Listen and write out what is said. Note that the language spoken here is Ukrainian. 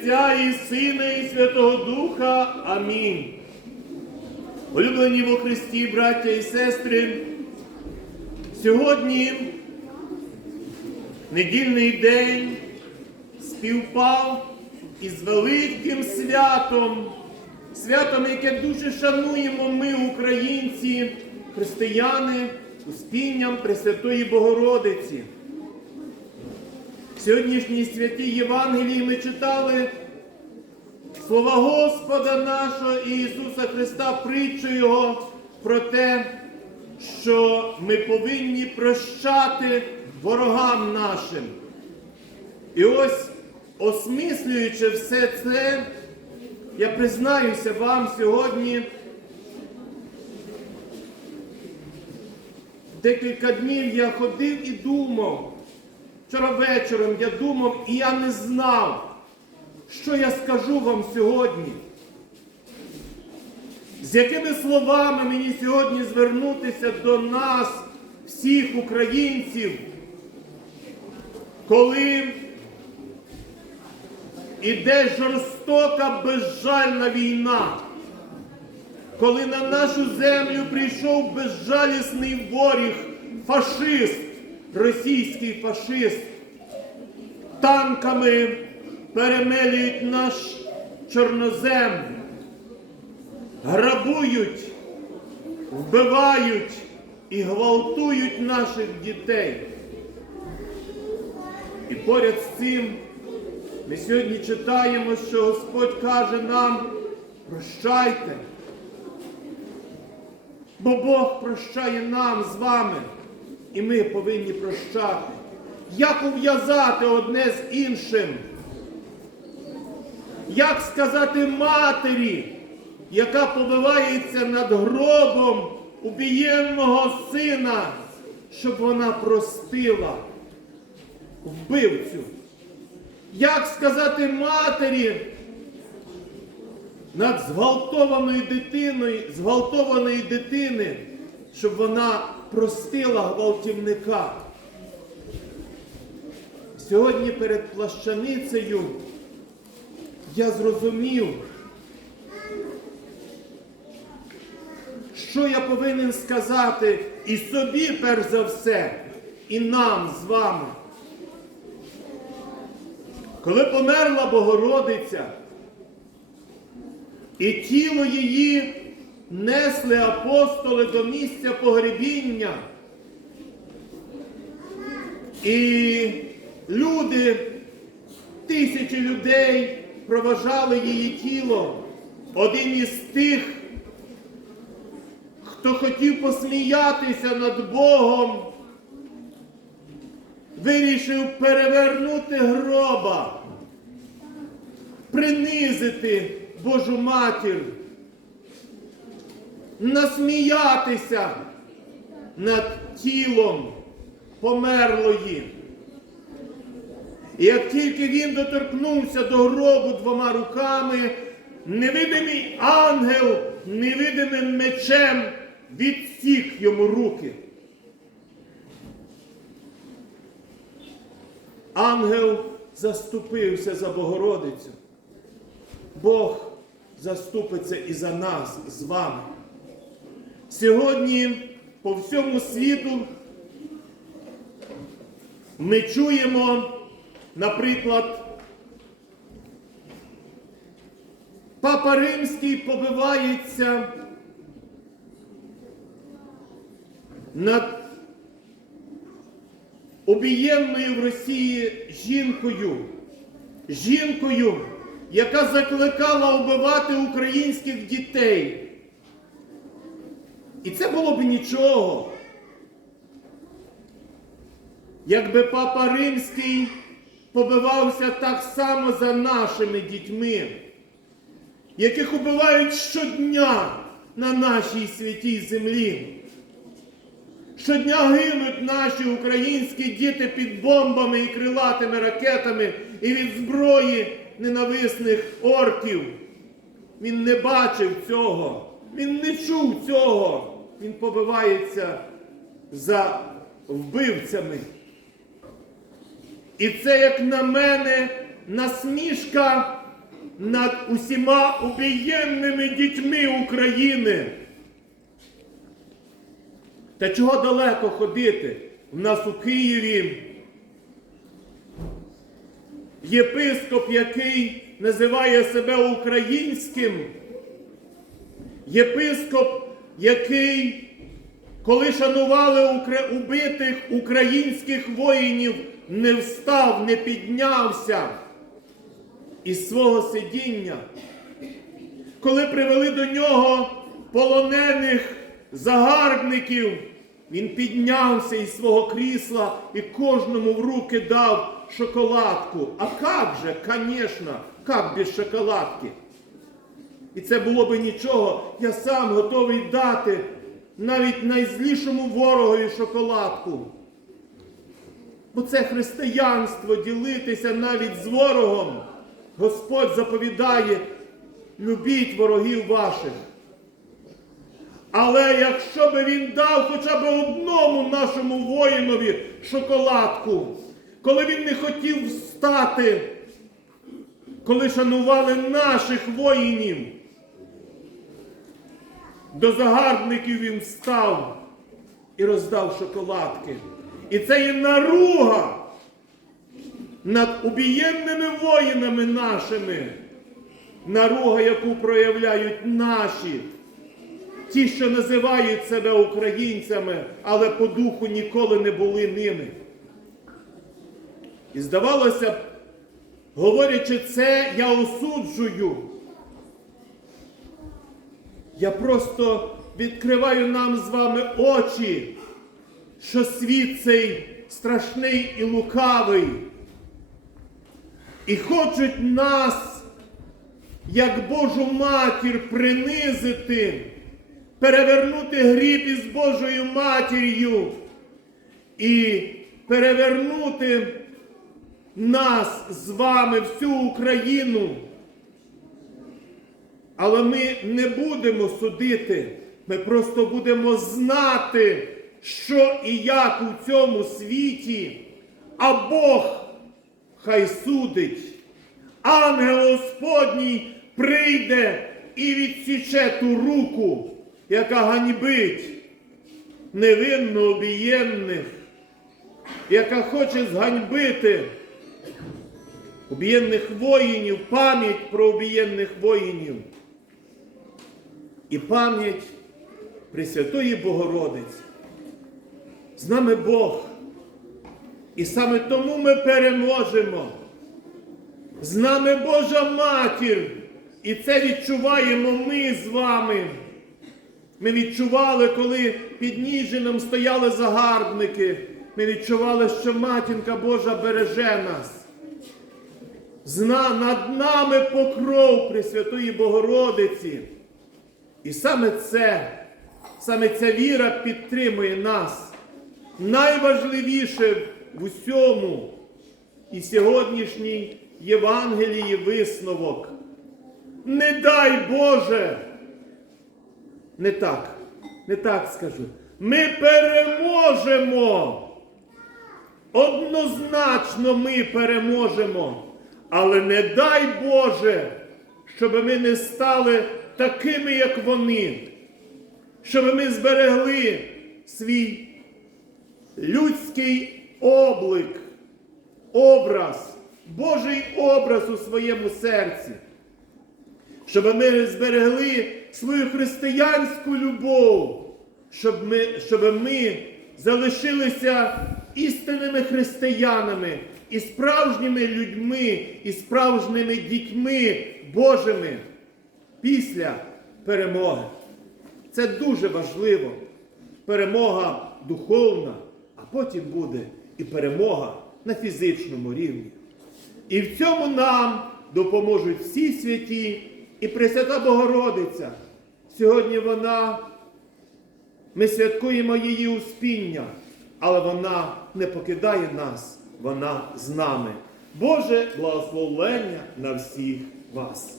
Отця і Сина, і Святого Духа. Амінь. Улюблені во Христі, браття і сестри, сьогодні недільний день співпав із великим святом, святом, яке дуже шануємо ми, українці, християни, успінням Пресвятої Богородиці. Сьогоднішній святій Євангелії ми читали слова Господа нашого Ісуса Христа, притчу Його про те, що ми повинні прощати ворогам нашим. І ось, осмислюючи все це, я признаюся вам сьогодні. Декілька днів я ходив і думав. Вчора вечором я думав, і я не знав, що я скажу вам сьогодні. З якими словами мені сьогодні звернутися до нас, всіх українців, коли іде жорстока безжальна війна, коли на нашу землю прийшов безжалісний воріг, фашист, російський фашист, танками перемелюють наш чорнозем, грабують, вбивають і гвалтують наших дітей. І поряд з цим ми сьогодні читаємо, що Господь каже нам, прощайте. Бо Бог прощає нам з вами, і ми повинні прощати. Як ув'язати одне з іншим? Як сказати матері, яка побивається над гробом убієнного сина, щоб вона простила вбивцю? Як сказати матері над зґвалтованою дитиною, зґвалтованої дитини, щоб вона простила гвалтівника? Сьогодні перед плащаницею я зрозумів, що я повинен сказати і собі, перш за все, і нам з вами. Коли померла Богородиця, і тіло її несли апостоли до місця погребіння, і люди, тисячі людей проважали її тіло. Один із тих, хто хотів посміятися над Богом, вирішив перевернути гроба, принизити Божу матір, насміятися над тілом померлої. І як тільки він доторкнувся до гробу двома руками, невидимий ангел невидимим мечем відсік йому руки. Ангел заступився за Богородицю. Бог заступиться і за нас з вами. Сьогодні по всьому світу ми чуємо, наприклад, Папа Римський побивається над убієнною в Росії жінкою, жінкою, яка закликала вбивати українських дітей. І це було б нічого. Якби папа Римський побивався так само за нашими дітьми, яких убивають щодня на нашій святій землі. Щодня гинуть наші українські діти під бомбами і крилатими ракетами і від зброї ненависних орків. Він не бачив цього, він не чув цього. Він побивається за вбивцями. І це, як на мене, насмішка над усіма убієнними дітьми України. Та чого далеко ходити? В нас у Києві єпископ, який називає себе українським, єпископ, який, коли шанували убитих українських воїнів, не встав, не піднявся із свого сидіння. Коли привели до нього полонених загарбників, він піднявся із свого крісла і кожному в руки дав шоколадку. А як же, звісно, як без шоколадки? І це було би нічого, я сам готовий дати навіть найзлішому ворогові шоколадку. Бо це християнство ділитися навіть з ворогом. Господь заповідає, любіть ворогів ваших. Але якщо би він дав хоча б одному нашому воїнові шоколадку, коли він не хотів встати, коли шанували наших воїнів, до загарбників він встав і роздав шоколадки. І це є наруга над убієнними воїнами нашими. Наруга, яку проявляють наші, ті, що називають себе українцями, але по духу ніколи не були ними. І здавалося б, говорячи це, я осуджую. Я просто відкриваю нам з вами очі, що світ цей страшний і лукавий. І хочуть нас, як Божу матір, принизити, перевернути гріб із Божою матір'ю і перевернути нас з вами, всю Україну. Але ми не будемо судити, ми просто будемо знати, що і як у цьому світі, а Бог хай судить. Ангел Господній прийде і відсіче ту руку, яка ганьбить невинно обієнних, яка хоче зганьбити обієнних воїнів, пам'ять про обієнних воїнів і пам'ять Пресвятої Богородиці. З нами Бог. І саме тому ми переможемо. З нами Божа Матір. І це відчуваємо ми з вами. Ми відчували, коли під Ніжином стояли загарбники. Ми відчували, що матінка Божа береже нас. Зна над нами покров Пресвятої Богородиці. І саме це, саме ця віра підтримує нас. Найважливіше в усьому і сьогоднішній Євангелії висновок. Не дай Боже. Не так, не так скажу. Ми переможемо. Однозначно ми переможемо. Але не дай Боже, щоб ми не стали такими, як вони, щоб ми зберегли свій людський облик, образ, Божий образ у своєму серці, щоб ми зберегли свою християнську любов, щоб ми, щоб ми залишилися істинними християнами і справжніми людьми, і справжніми дітьми Божими після перемоги. Це дуже важливо. Перемога духовна, а потім буде і перемога на фізичному рівні. І в цьому нам допоможуть всі святі і Пресвята Богородиця. Сьогодні вона, ми святкуємо її успіння, але вона не покидає нас, вона з нами. Боже благословення на всіх вас.